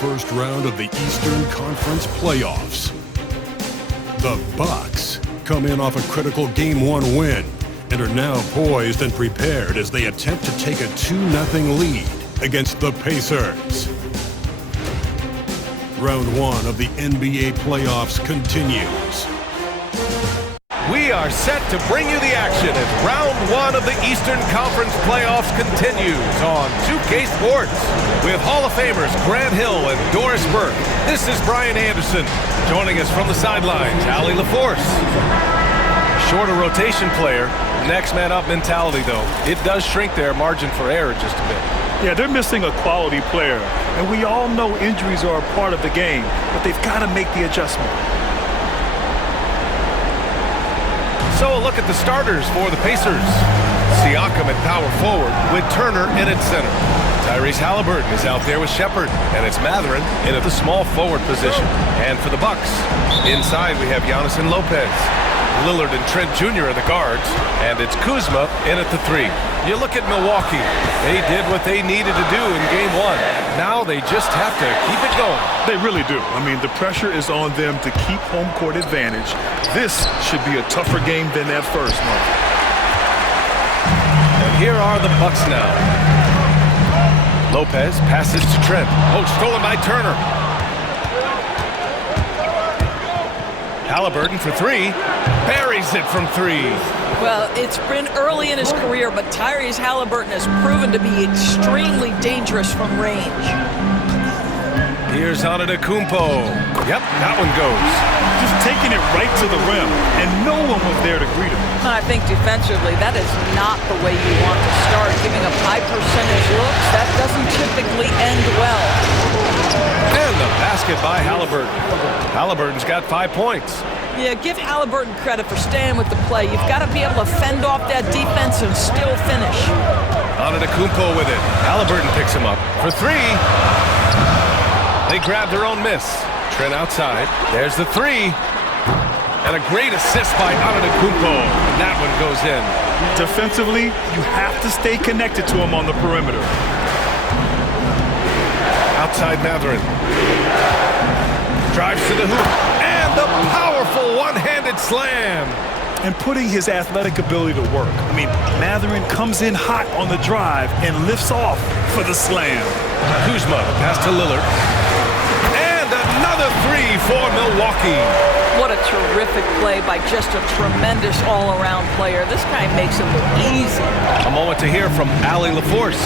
first round of the Eastern Conference playoffs. The Bucks come in off a critical Game 1 win and are now poised and prepared as they attempt to take a 2-0 lead against the Pacers. Round 1 of the NBA playoffs continues. We are set to bring you the action as round 1 of the Eastern Conference playoffs continues on 2K Sports. With Hall of Famers Grant Hill and Doris Burke, this is Brian Anderson. Joining us from the sidelines, Allie LaForce. Shorter rotation player, next man up mentality though. It does shrink their margin for error just a bit. Yeah, they're missing a quality player. And we all know injuries are a part of the game, but they've got to make the adjustment. So a look at the starters for the Pacers. Siakam at power forward with Turner in at center. Tyrese Halliburton is out there with Shepherd, and it's Mathurin in at the small forward position. And for the Bucks, inside we have Giannis and Lopez. Lillard and Trent Jr. are the guards, and it's Kuzma in at the 3. You look at Milwaukee. They did what they needed to do in Game 1. Now they just have to keep it going. They really do. I mean, the pressure is on them to keep home court advantage. This should be a tougher game than that first one. And here are the Bucks now. Lopez passes to Trent. Oh, stolen by Turner. Halliburton for 3. Buries it from 3. Well, it's been early in his career, but Tyrese Halliburton has proven to be extremely dangerous from range. Here's Antetokounmpo. Yep, that one goes. Just taking it right to the rim, and no one was there to greet him. I think defensively, that is not the way you want to start. Giving up high percentage looks, that doesn't typically end well. And the basket by Halliburton. Halliburton's got 5 points. Yeah, give Halliburton credit for staying with the play. You've got to be able to fend off that defense and still finish. Antetokounmpo with it. Halliburton picks him up for 3. They grab their own miss. Trent outside. There's the 3. And a great assist by Antetokounmpo. And that one goes in. Defensively, you have to stay connected to him on the perimeter. Outside Mathurin. Drives to the hoop. And the powerful one-handed slam. And putting his athletic ability to work. I mean, Mathurin comes in hot on the drive and lifts off for the slam. Kuzma, pass to Lillard. And another 3 for Milwaukee. What a terrific play by just a tremendous all-around player. This guy makes it look easy. A moment to hear from Allie LaForce.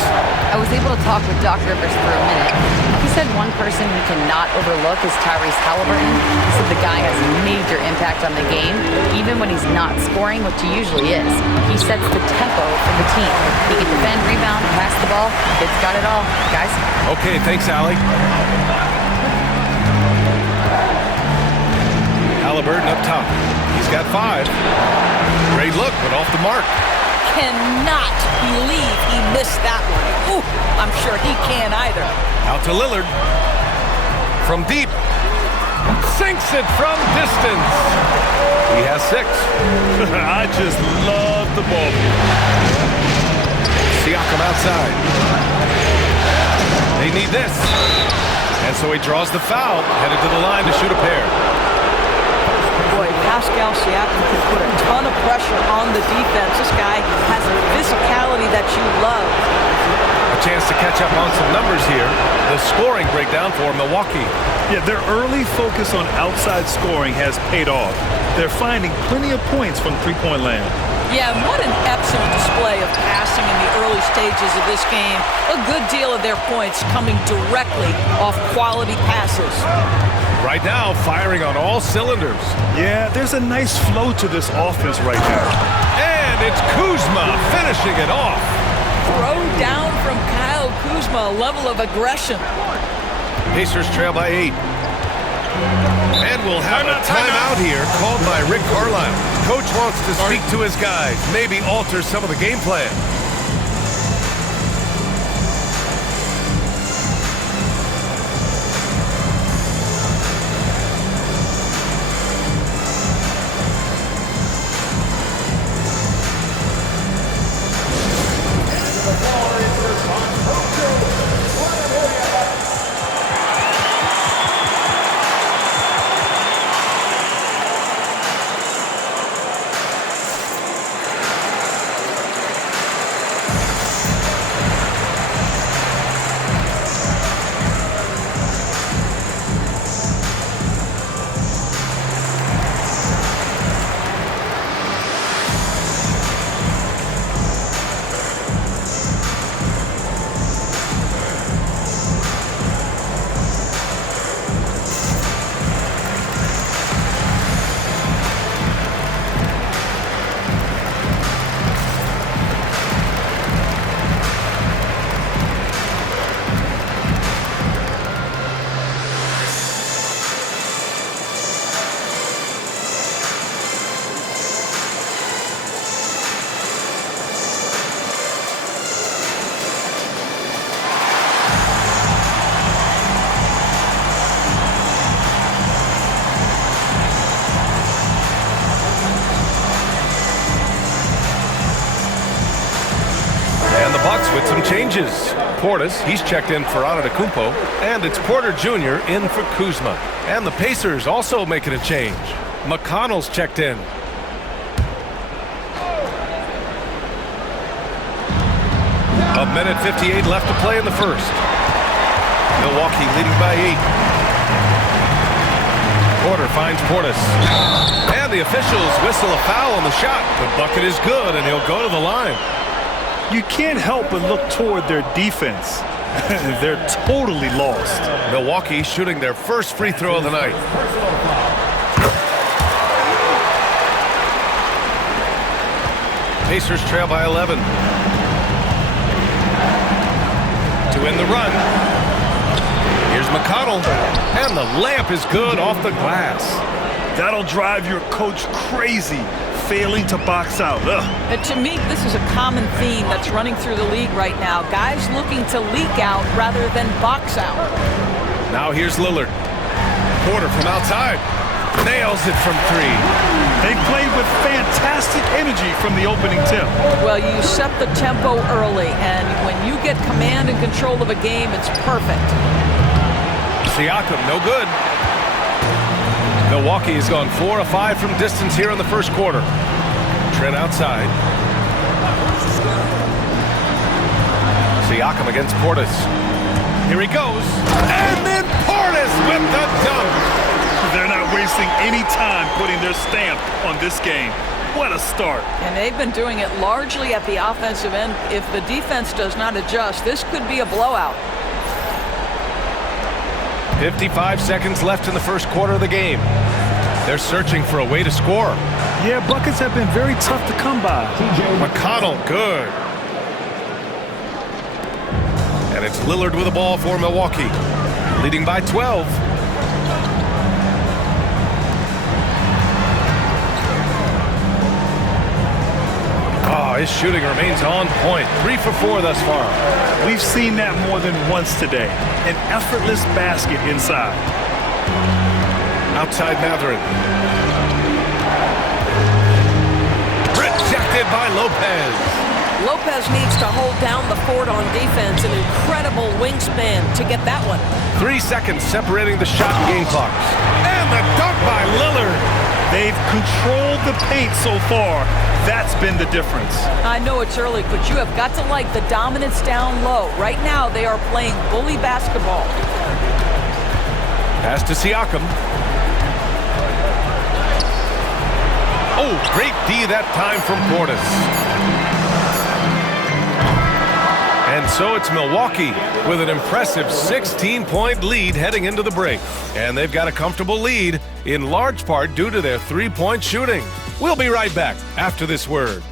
I was able to talk with Doc Rivers for a minute. He said one person we cannot overlook is Tyrese Halliburton. He said the guy has a major impact on the game, even when he's not scoring, which he usually is. He sets the tempo for the team. He can defend, rebound, pass the ball. It's got it all, guys. Okay, thanks, Allie. Halliburton up top. He's got 5. Great look, but off the mark. Cannot believe he missed that one. Ooh, I'm sure he can't either. Out to Lillard. From deep. Sinks it from distance. He has 6. I just love the ball. Siakam outside. They need this. And so he draws the foul, headed to the line to shoot a pair. Boy, Pascal Siakam can put a ton of pressure on the defense. This guy has a physicality that you love. A chance to catch up on some numbers here. The scoring breakdown for Milwaukee. Yeah, their early focus on outside scoring has paid off. They're finding plenty of points from three-point land. Yeah, and what an excellent display of passing in the early stages of this game. A good deal of their points coming directly off quality passes. Right now, firing on all cylinders. Yeah, there's a nice flow to this offense right now. And it's Kuzma finishing it off. Throw down from Kyle Kuzma, a level of aggression. Pacers trail by 8. And we'll have a timeout here called by Rick Carlisle. Coach wants to speak to his guys, maybe alter some of the game plan. get some changes. Portis, he's checked in for Antetokounmpo, and it's Porter Jr. in for Kuzma. And the Pacers also making a change. McConnell's checked in. A minute 58 left to play in the first. Milwaukee leading by 8. Porter finds Portis. And the officials whistle a foul on the shot. The bucket is good, and he'll go to the line. You can't help but look toward their defense. They're totally lost. Milwaukee shooting their first free throw of the night. Pacers trail by 11. To end the run. Here's McConnell. And the layup is good off the glass. That'll drive your coach crazy, failing to box out. And to me, this is a common theme that's running through the league right now. Guys looking to leak out rather than box out. Now here's Lillard. Porter from outside. Nails it from 3. They played with fantastic energy from the opening tip. Well, you set the tempo early, and when you get command and control of a game, it's perfect. Siakam, no good. Milwaukee has gone 4 of 5 from distance here in the first quarter. Trent outside. Siakam against Portis. Here he goes. And then Portis with the dunk. They're not wasting any time putting their stamp on this game. What a start. And they've been doing it largely at the offensive end. If the defense does not adjust, this could be a blowout. 55 seconds left in the first quarter of the game. They're searching for a way to score. Yeah, buckets have been very tough to come by. McConnell, good. And it's Lillard with the ball for Milwaukee. Leading by 12. Oh, his shooting remains on point. 3 for 4 thus far. We've seen that more than once today. An effortless basket inside. Outside Matherin. Rejected by Lopez. Lopez needs to hold down the fort on defense. An incredible wingspan to get that one. 3 seconds separating the shot and game clocks. And the dunk by Lillard. They've controlled the paint so far. That's been the difference. I know it's early, but you have got to like the dominance down low. Right now, they are playing bully basketball. Pass to Siakam. Oh, great D that time from Portis. And so it's Milwaukee with an impressive 16-point lead heading into the break. And they've got a comfortable lead, in large part due to their three-point shooting. We'll be right back after this word.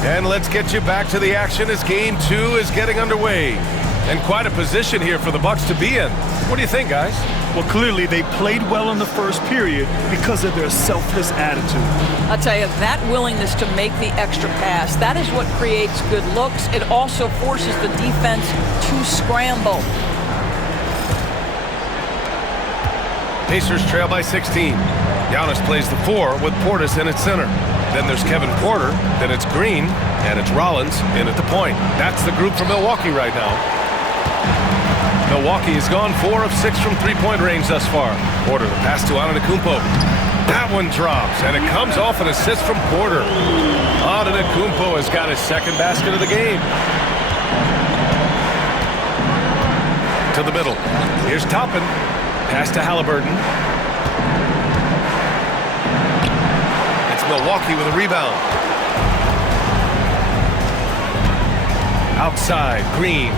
And let's get you back to the action as Game 2 is getting underway. And quite a position here for the Bucks to be in. What do you think, guys? Well, clearly they played well in the first period because of their selfless attitude. I'll tell you, that willingness to make the extra pass, that is what creates good looks. It also forces the defense to scramble. Pacers trail by 16. Giannis plays the 4 with Portis in its center. Then there's Kevin Porter, then it's Green, and it's Rollins in at the point. That's the group for Milwaukee right now. Milwaukee has gone 4 of 6 from three-point range thus far. Porter, the pass to Antetokounmpo. That one drops, and it comes off an assist from Porter. Antetokounmpo has got his second basket of the game. To the middle. Here's Toppin. Pass to Halliburton. Milwaukee with a rebound. Outside, Green.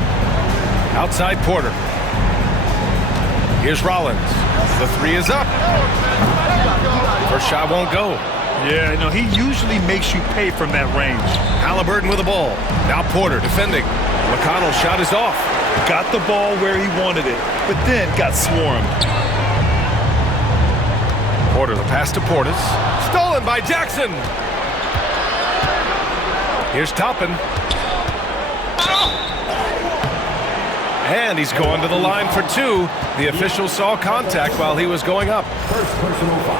Outside, Porter. Here's Rollins. The 3 is up. First shot won't go. Yeah, no, he usually makes you pay from that range. Halliburton with the ball. Now Porter defending. McConnell's shot is off. Got the ball where he wanted it, but then got swarmed. quarter. The pass to Portis. Stolen by Jackson. Here's Toppin. And he's going to the line for two. The official saw contact while he was going up.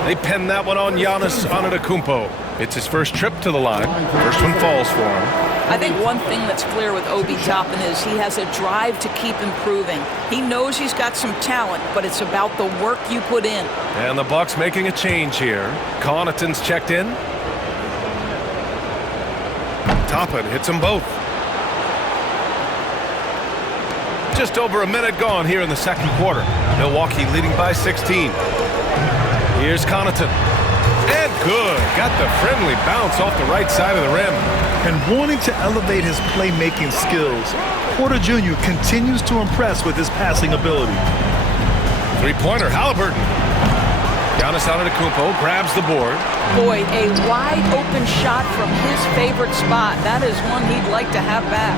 They pinned that one on Giannis Antetokounmpo. It's his first trip to the line. First one falls for him. I think one thing that's clear with Obi Toppin is he has a drive to keep improving. He knows he's got some talent, but it's about the work you put in. And the Bucks making a change here. Connaughton's checked in. Toppin hits them both. Just over a minute gone here in the second quarter. Milwaukee leading by 16. Here's Connaughton. And good. Got the friendly bounce off the right side of the rim. And wanting to elevate his playmaking skills, Porter Jr. continues to impress with his passing ability. Three-pointer, Halliburton. Giannis Antetokounmpo grabs the board. Boy, a wide-open shot from his favorite spot. That is one he'd like to have back.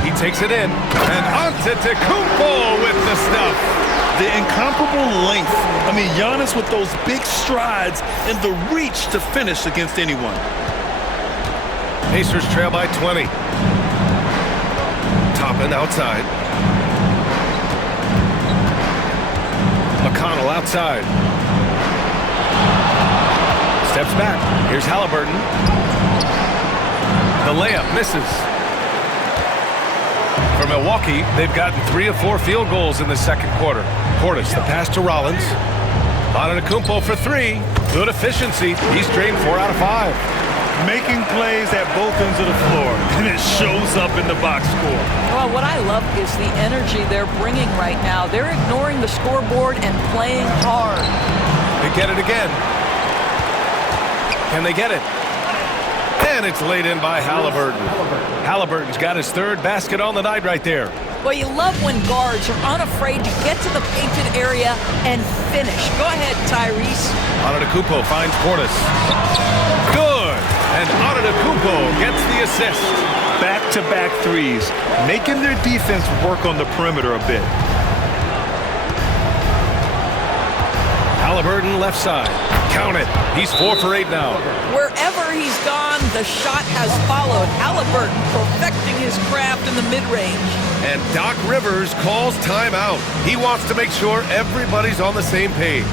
He takes it in. And Antetokounmpo with the stuff. The incomparable length. I mean, Giannis with those big strides and the reach to finish against anyone. Pacers trail by 20. Toppin outside. McConnell outside. Steps back. Here's Halliburton. The layup misses. For Milwaukee, they've gotten 3 of 4 field goals in the second quarter. Portis, the pass to Rollins. Antetokounmpo for 3. Good efficiency. He's drained 4 out of 5. Making plays at both ends of the floor, and it shows up in the box score. Well, what I love is the energy they're bringing right now. They're ignoring the scoreboard and playing hard. They get it again. Can they get it? And it's laid in by Halliburton. Halliburton's got his 3rd basket on the night right there. Well, you love when guards are unafraid to get to the painted area and finish. Go ahead, Tyrese. Antetokounmpo finds Portis. Good! And Antetokounmpo gets the assist. Back-to-back threes, making their defense work on the perimeter a bit. Halliburton left side. Count it. He's 4 for 8 now. Wherever he's gone, the shot has followed. Halliburton perfecting his craft in the mid-range. And Doc Rivers calls timeout. He wants to make sure everybody's on the same page.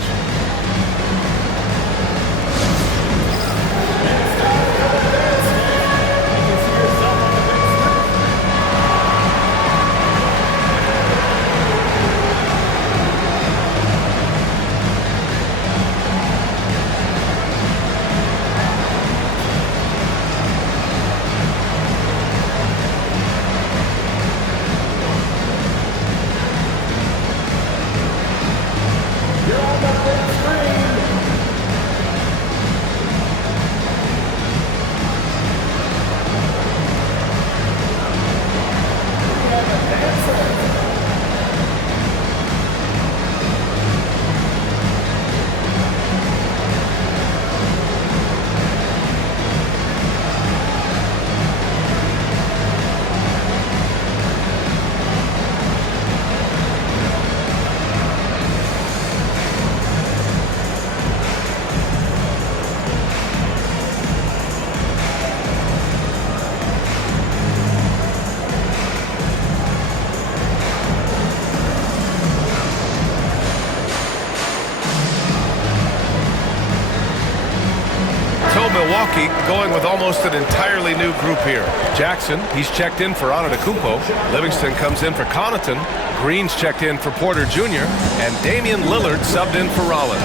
Milwaukee going with almost an entirely new group here. Jackson, he's checked in for Antetokounmpo. Livingston comes in for Connaughton. Green's checked in for Porter Jr. And Damian Lillard subbed in for Rollins.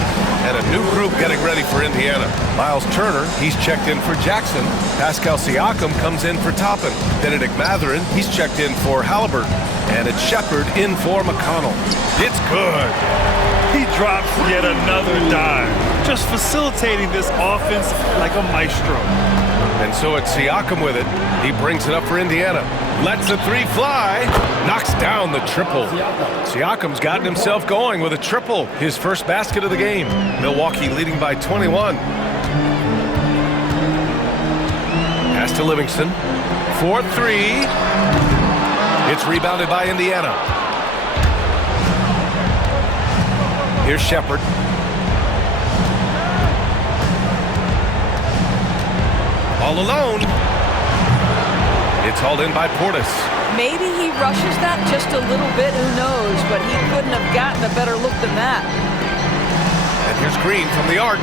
And a new group getting ready for Indiana. Miles Turner, he's checked in for Jackson. Pascal Siakam comes in for Toppin. Benedict Mathurin, he's checked in for Halliburton. And it's Shepard in for McConnell. It's good. He drops yet another dime, just facilitating this offense like a maestro. And so it's Siakam with it. He brings it up for Indiana. Lets the 3 fly. Knocks down the triple. Siakam's gotten himself going with a triple. His first basket of the game. Milwaukee leading by 21. Pass to Livingston. 4-3. It's rebounded by Indiana. Here's Shepard. All alone. It's hauled in by Portis. Maybe he rushes that just a little bit, who knows, but he couldn't have gotten a better look than that. And here's Green from the arc.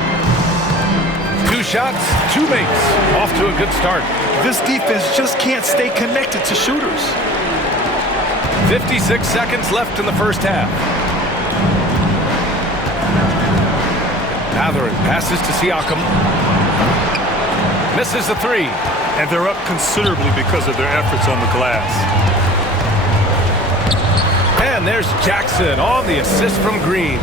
2 shots, 2 makes. Off to a good start. This defense just can't stay connected to shooters. 56 seconds left in the first half. Mathurin passes to Siakam. Misses the 3. And they're up considerably because of their efforts on the glass. And there's Jackson on the assist from Green.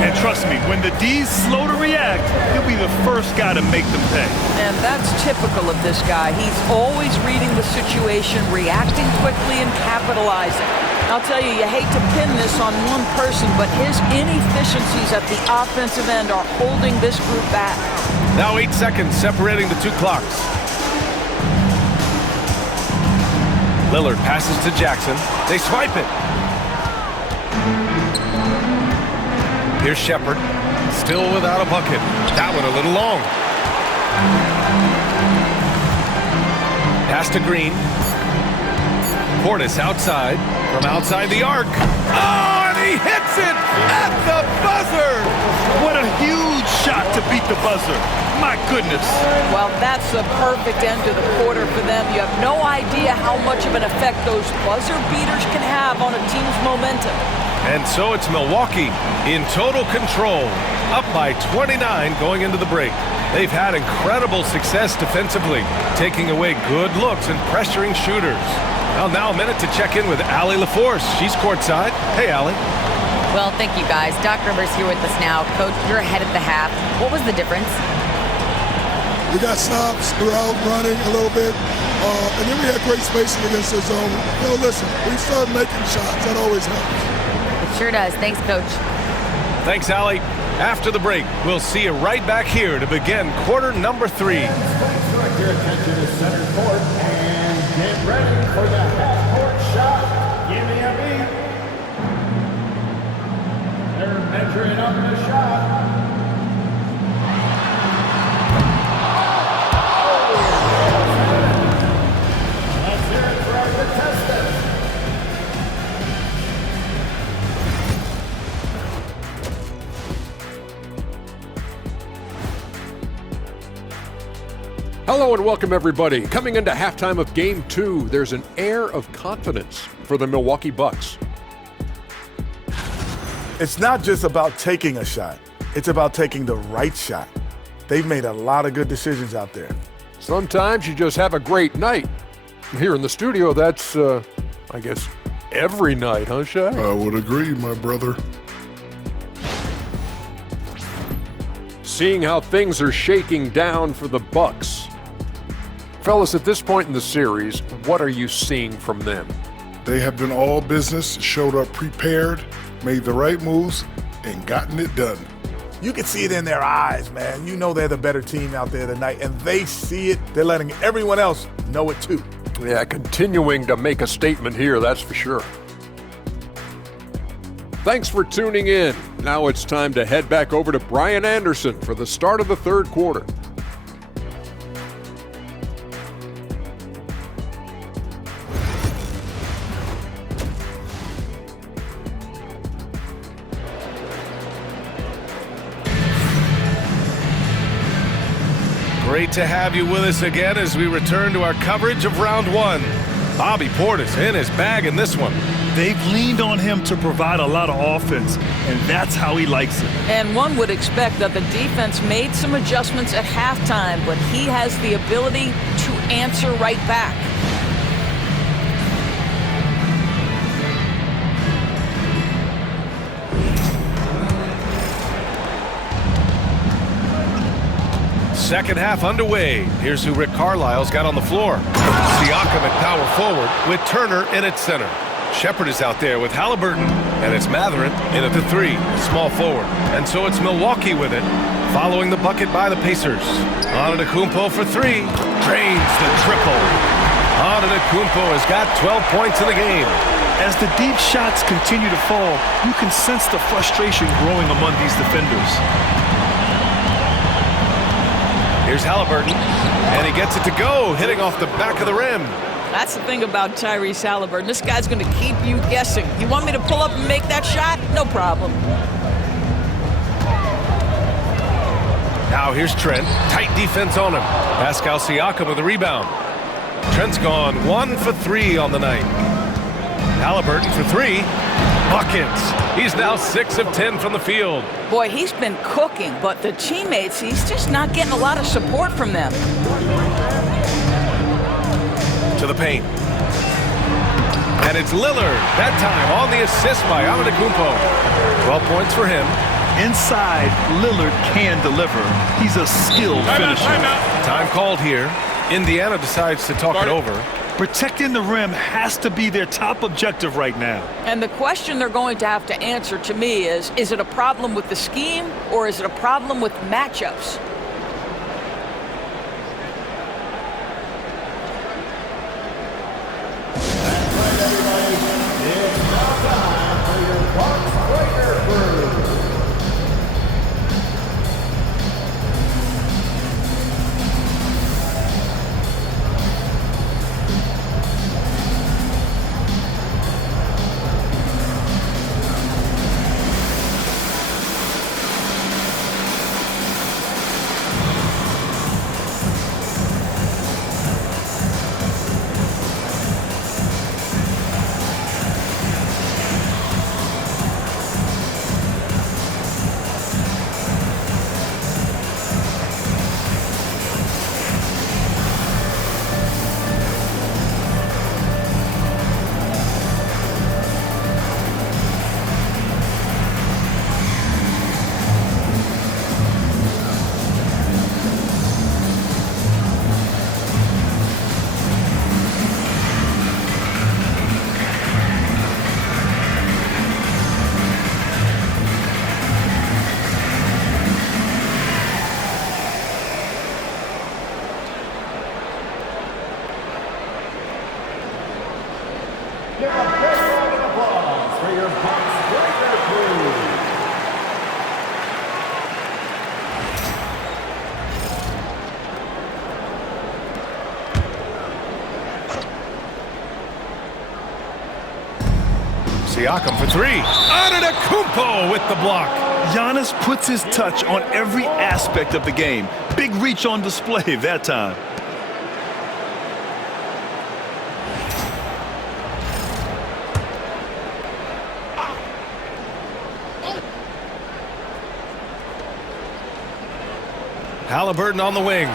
And trust me, when the D's slow to react, he'll be the first guy to make them pay. And that's typical of this guy. He's always reading the situation, reacting quickly, and capitalizing. I'll tell you, you hate to pin this on one person, but his inefficiencies at the offensive end are holding this group back. Now 8 seconds separating the 2 clocks. Lillard passes to Jackson. They swipe it. Here's Shepherd. Still without a bucket. That one a little long. Pass to Green. Portis outside. From outside the arc. Oh, and he hits it at the buzzer. What a huge shot to beat the buzzer. My goodness. Well, that's the perfect end to the quarter for them. You have no idea how much of an effect those buzzer beaters can have on a team's momentum. And so it's Milwaukee in total control, up by 29 going into the break. They've had incredible success defensively, taking away good looks and pressuring shooters. Well, now a minute to check in with Allie LaForce. She's courtside. Hey, Allie. Well, thank you, guys. Doc Rivers here with us now. Coach, you're ahead at the half. What was the difference? We got stops, we were out running a little bit, and then we had great spacing against the zone. You know, listen, we started making shots. That always helps. It sure does. Thanks, Coach. Thanks, Allie. After the break, we'll see you right back here to begin quarter number 3. Direct your attention to center court and get ready for the half-court shot. Give me a beat. They're measuring up the shot. Hello and welcome everybody. Coming into halftime of Game 2, there's an air of confidence for the Milwaukee Bucks. It's not just about taking a shot. It's about taking the right shot. They've made a lot of good decisions out there. Sometimes you just have a great night. Here in the studio, that's, I guess, every night, huh, Shai? I would agree, my brother. Seeing how things are shaking down for the Bucks. Fellas, at this point in the series, what are you seeing from them? They have been all business, showed up prepared, made the right moves, and gotten it done. You can see it in their eyes, man. You know they're the better team out there tonight, and they see it. They're letting everyone else know it too. Yeah, continuing to make a statement here, that's for sure. Thanks for tuning in. Now it's time to head back over to Brian Anderson for the start of the third quarter. Great to have you with us again as we return to our coverage of round 1. Bobby Portis in his bag in this one. They've leaned on him to provide a lot of offense, and that's how he likes it. And one would expect that the defense made some adjustments at halftime, but he has the ability to answer right back. Second half underway. Here's who Rick Carlisle's got on the floor. Siakam at power forward with Turner in at center. Shepherd is out there with Halliburton, and it's Mathurin in at the 3, small forward. And so it's Milwaukee with it, following the bucket by the Pacers. Antetokounmpo for 3, drains the triple. Antetokounmpo has got 12 points in the game. As the deep shots continue to fall, you can sense the frustration growing among these defenders. Here's Halliburton, and he gets it to go, hitting off the back of the rim. That's the thing about Tyrese Halliburton. This guy's going to keep you guessing. You want me to pull up and make that shot? No problem. Now here's Trent. Tight defense on him. Pascal Siakam with a rebound. Trent's gone 1 for 3 on the night. Halliburton for 3. Buckets. He's now 6 of 10 from the field. Boy, he's been cooking, but the teammates, he's just not getting a lot of support from them. To the paint. And it's Lillard, that time on the assist by Antetokounmpo. 12 points for him. Inside, Lillard can deliver. He's a skilled finisher. Time called here. Indiana decides to talk it over. Protecting the rim has to be their top objective right now. And the question they're going to have to answer to me is it a problem with the scheme or is it a problem with matchups? Give a big round of applause for your Bucks breaker crew. Siakam for 3. Antetokounmpo with the block. Giannis puts his touch on every aspect of the game. Big reach on display that time. Halliburton on the wing.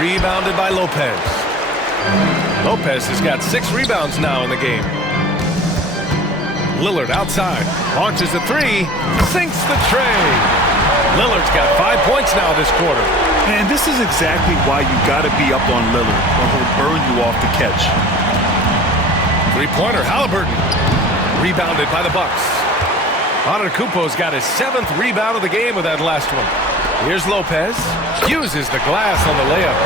Rebounded by Lopez. Lopez has got 6 rebounds now in the game. Lillard outside. Launches a 3. Sinks the tray. Lillard's got 5 points now this quarter. And this is exactly why you got to be up on Lillard or he'll burn you off the catch. 3-pointer, Halliburton. Rebounded by the Bucks. Antetokounmpo's got his 7th rebound of the game with that last one. Here's Lopez. Uses the glass on the layup.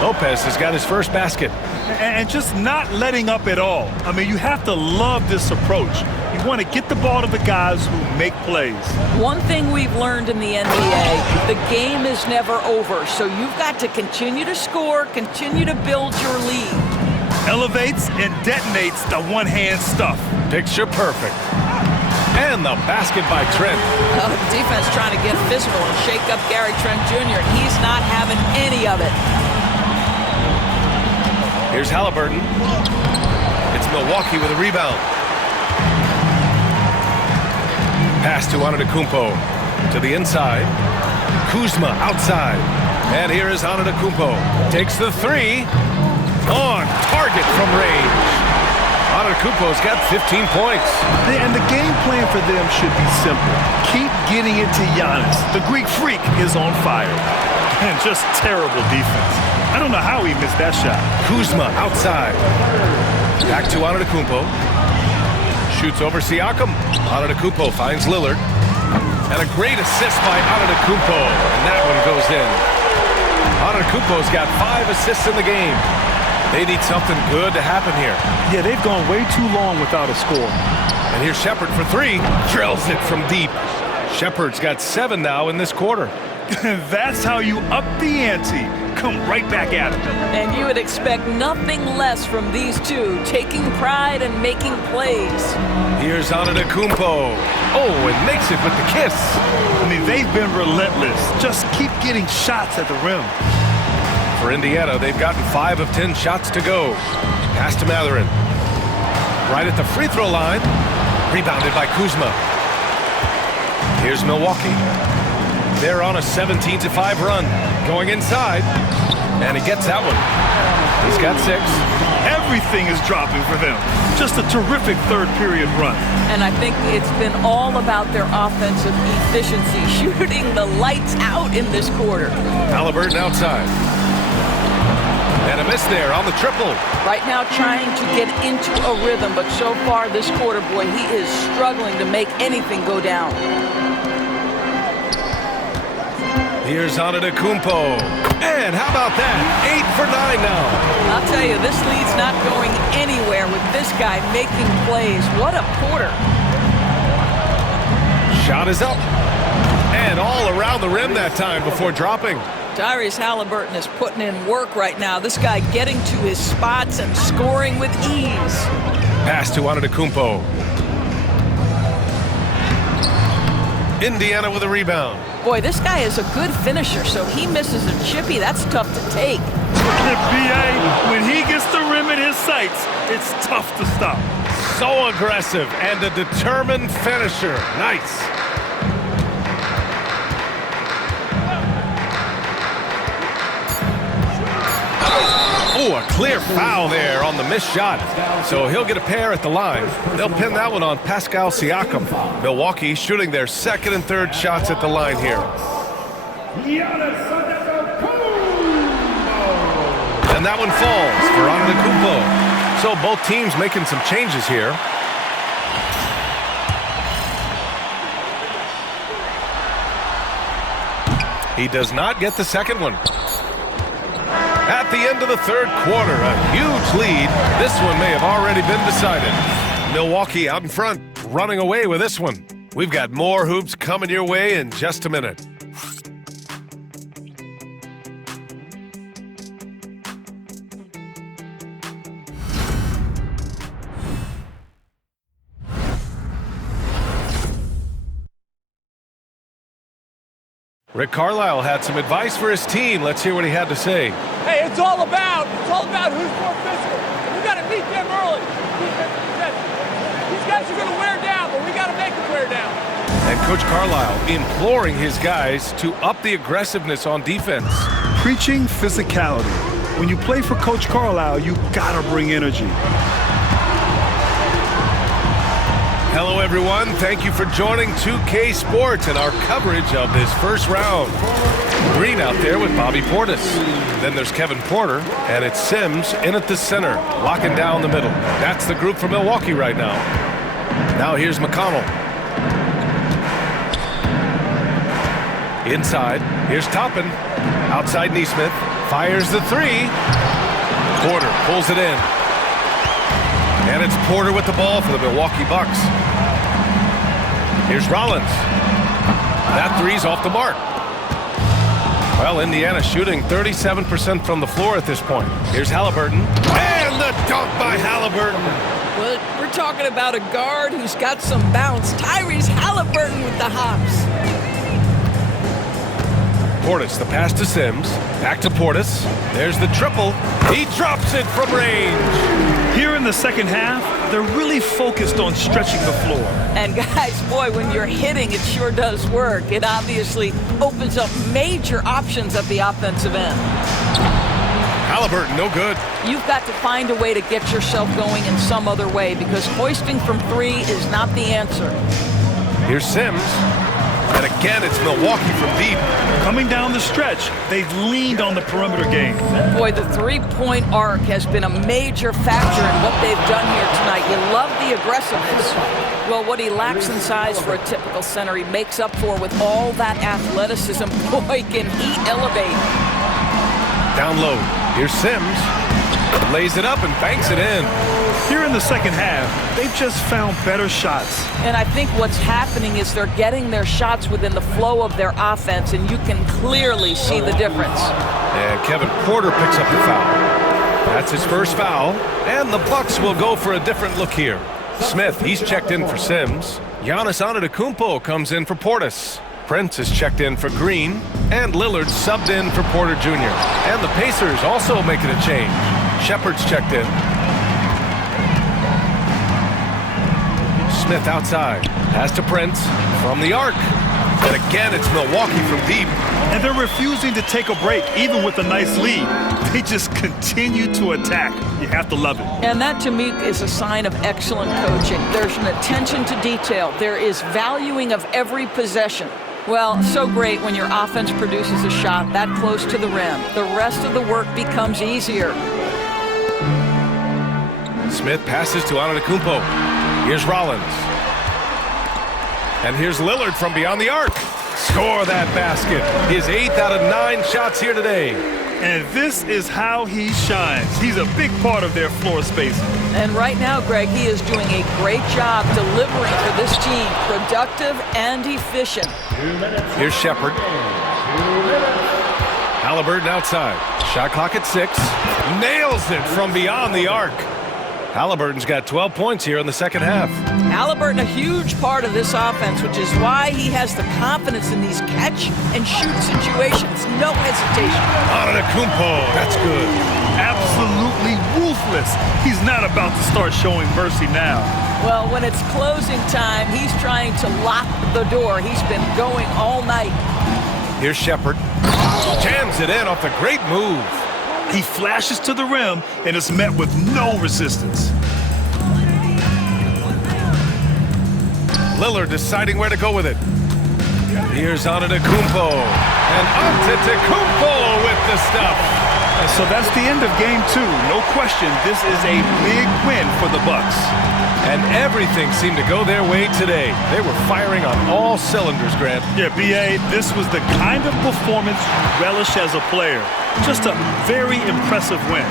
Lopez has got his first basket. And just not letting up at all. I mean, you have to love this approach. You want to get the ball to the guys who make plays. One thing we've learned in the NBA, the game is never over. So you've got to continue to score, continue to build your lead. Elevates and detonates the one-hand stuff. Picture perfect. And the basket by Trent. Oh, the defense trying to get physical and shake up Gary Trent Jr. and he's not having any of it. Here's Halliburton. It's Milwaukee with a rebound. Pass to Antetokounmpo. To the inside. Kuzma outside. And here is Antetokounmpo. Takes the 3. On target from range. Antetokounmpo's got 15 points. And the game plan for them should be simple. Keep getting it to Giannis. The Greek freak is on fire. And just terrible defense. I don't know how he missed that shot. Kuzma outside. Back to Antetokounmpo. Shoots over Siakam. Antetokounmpo finds Lillard. And a great assist by Antetokounmpo. And that one goes in. Antetokounmpo's got 5 assists in the game. They need something good to happen here. Yeah, they've gone way too long without a score. And here's Shepherd for 3. Drills it from deep. Shepard's got 7 now in this quarter. That's how you up the ante. Come right back at it. And you would expect nothing less from these two, taking pride and making plays. Here's Antetokounmpo. Oh, and makes it with the kiss. I mean, they've been relentless. Just keep getting shots at the rim. For Indiana, they've gotten 5 of 10 shots to go. Pass to Mathurin. Right at the free throw line. Rebounded by Kuzma. Here's Milwaukee. They're on a 17-5 run. Going inside. And he gets that one. He's got 6. Everything is dropping for them. Just a terrific third period run. And I think it's been all about their offensive efficiency, shooting the lights out in this quarter. Halliburton outside. And a miss there on the triple. Right now trying to get into a rhythm, but so far this quarter, boy, he is struggling to make anything go down. Here's Antetokounmpo. And how about that? 8 for 9 now. I'll tell you, this lead's not going anywhere with this guy making plays. What a quarter. Shot is up. And all around the rim that time before dropping. Tyrese Halliburton is putting in work right now. This guy getting to his spots and scoring with ease. Pass to Antetokounmpo. Indiana with a rebound. Boy, this guy is a good finisher, so he misses a chippy. That's tough to take. B.A., when he gets the rim in his sights, it's tough to stop. So aggressive and a determined finisher. Nice. Oh, a clear foul there on the missed shot. So he'll get a pair at the line. They'll pin that one on Pascal Siakam. Milwaukee shooting their second and third shots at the line here. And that one falls for Antetokounmpo. So both teams making some changes here. He does not get the second one. At the end of the third quarter, a huge lead. This one may have already been decided. Milwaukee out in front, running away with this one. We've got more hoops coming your way in just a minute. Rick Carlisle had some advice for his team. Let's hear what he had to say. Hey, it's all about who's more physical. We got to beat them early. These guys are going to wear down, but we got to make them wear down. And Coach Carlisle imploring his guys to up the aggressiveness on defense. Preaching physicality. When you play for Coach Carlisle, you got to bring energy. Hello, everyone. Thank you for joining 2K Sports and our coverage of this first round. Green out there with Bobby Portis. Then there's Kevin Porter, and it's Sims in at the center, locking down the middle. That's the group for Milwaukee right now. Now here's McConnell. Inside, here's Toppin. Outside Neesmith, fires the 3. Porter pulls it in. And it's Porter with the ball for the Milwaukee Bucks. Here's Rollins. That 3's off the mark. Well, Indiana shooting 37% from the floor at this point. Here's Halliburton. And the dunk by Halliburton. Well, we're talking about a guard who's got some bounce. Tyrese Halliburton with the hops. Portis, the pass to Sims. Back to Portis. There's the triple. He drops it from range. Here in the second half, they're really focused on stretching the floor. And guys, boy, when you're hitting, it sure does work. It obviously opens up major options at the offensive end. Halliburton, no good. You've got to find a way to get yourself going in some other way because hoisting from 3 is not the answer. Here's Sims. And again, it's Milwaukee from deep. Coming down the stretch, they've leaned on the perimeter game. Boy, the three-point arc has been a major factor in what they've done here tonight. You love the aggressiveness. Well, what he lacks in size for a typical center, he makes up for with all that athleticism. Boy, can he elevate. Down low. Here's Sims. Lays it up and banks it in. Here in the second half, they've just found better shots. And I think what's happening is they're getting their shots within the flow of their offense, and you can clearly see the difference. And Kevin Porter picks up the foul. That's his first foul, and the Bucks will go for a different look here. Smith, he's checked in for Sims. Giannis Antetokounmpo comes in for Portis. Prince is checked in for Green, and Lillard subbed in for Porter Jr. And the Pacers also making a change. Shepard's checked in. Smith outside. Pass to Prince from the arc. And again, it's Milwaukee from deep. And they're refusing to take a break, even with a nice lead. They just continue to attack. You have to love it. And that, to me, is a sign of excellent coaching. There's an attention to detail. There is valuing of every possession. Well, so great when your offense produces a shot that close to the rim. The rest of the work becomes easier. Smith passes to Antetokounmpo. Here's Rollins. And here's Lillard from beyond the arc. Score that basket. His 8th out of 9 shots here today. And this is how he shines. He's a big part of their floor spacing. And right now, Greg, he is doing a great job delivering for this team. Productive and efficient. Here's Shepard. Halliburton outside. Shot clock at 6. Nails it from beyond the arc. Halliburton's got 12 points here in the second half. Halliburton, a huge part of this offense, which is why he has the confidence in these catch-and-shoot situations. No hesitation. Antetokounmpo, that's good. Absolutely ruthless. He's not about to start showing mercy now. Well, when it's closing time, he's trying to lock the door. He's been going all night. Here's Shepard. Jams it in off a great move. He flashes to the rim and is met with no resistance. Lillard deciding where to go with it. Here's Antetokounmpo. And Antetokounmpo with the stuff. And so that's the end of game 2. No question, this is a big win for the Bucks. And everything seemed to go their way today. They were firing on all cylinders, Grant. Yeah, B.A., this was the kind of performance you relish as a player. Just a very impressive win.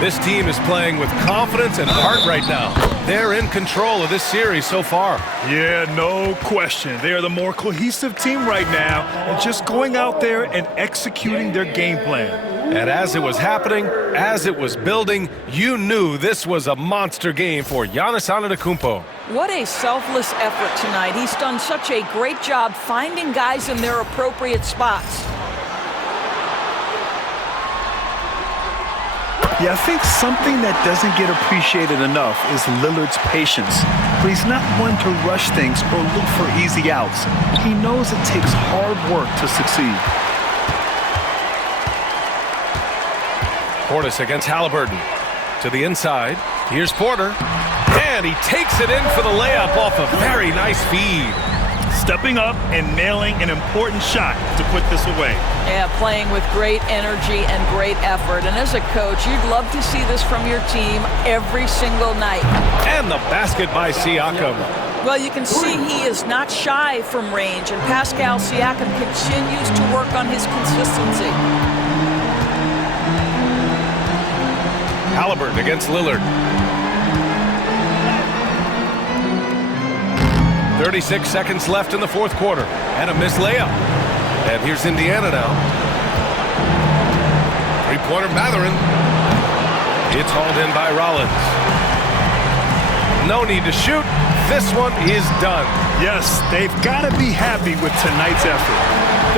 This team is playing with confidence and heart right now. They're in control of this series so far. Yeah, no question. They are the more cohesive team right now and just going out there and executing their game plan. And as it was happening, as it was building, you knew this was a monster game for Giannis Antetokounmpo. What a selfless effort tonight. He's done such a great job finding guys in their appropriate spots. Yeah, I think something that doesn't get appreciated enough is Lillard's patience. But he's not one to rush things or look for easy outs. He knows it takes hard work to succeed. Portis against Halliburton. To the inside. Here's Porter. And he takes it in for the layup off a very nice feed. Stepping up and nailing an important shot to put this away. Yeah, playing with great energy and great effort. And as a coach, you'd love to see this from your team every single night. And the basket by Siakam. Well, you can see he is not shy from range, and Pascal Siakam continues to work on his consistency. Halliburton against Lillard. 36 seconds left in the fourth quarter. And a missed layup. And here's Indiana now. Three-pointer Mathurin. It's hauled in by Rollins. No need to shoot. This one is done. Yes, they've got to be happy with tonight's effort.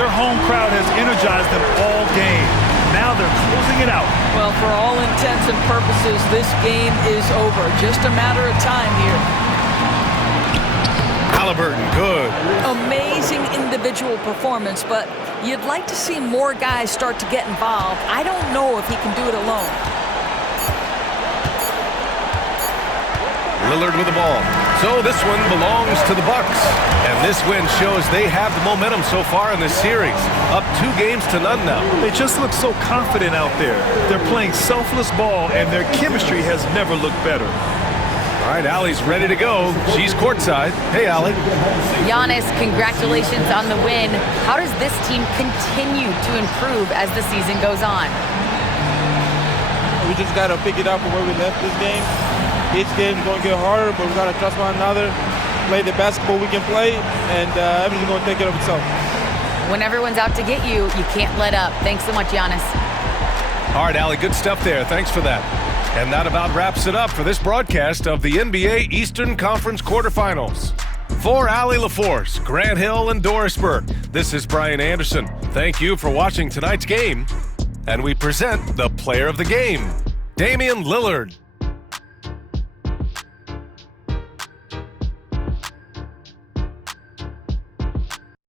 Their home crowd has energized them all game. Now they're closing it out. Well, for all intents and purposes, this game is over. Just a matter of time here. Halliburton, good. Amazing individual performance, but you'd like to see more guys start to get involved. I don't know if he can do it alone. Lillard with the ball. So this one belongs to the Bucks. And this win shows they have the momentum so far in this series. Up 2-0 now. They just look so confident out there. They're playing selfless ball, and their chemistry has never looked better. All right, Allie's ready to go. She's courtside. Hey, Allie. Giannis, congratulations on the win. How does this team continue to improve as the season goes on? We just got to pick it up from where we left this game. Each game is going to get harder, but we got to trust one another, play the basketball we can play, and everything's going to take care of itself. When everyone's out to get you, you can't let up. Thanks so much, Giannis. All right, Allie, good stuff there. Thanks for that. And that about wraps it up for this broadcast of the NBA Eastern Conference quarterfinals. For Allie LaForce, Grant Hill, and Doris Burke, this is Brian Anderson. Thank you for watching tonight's game. And we present the player of the game, Damian Lillard.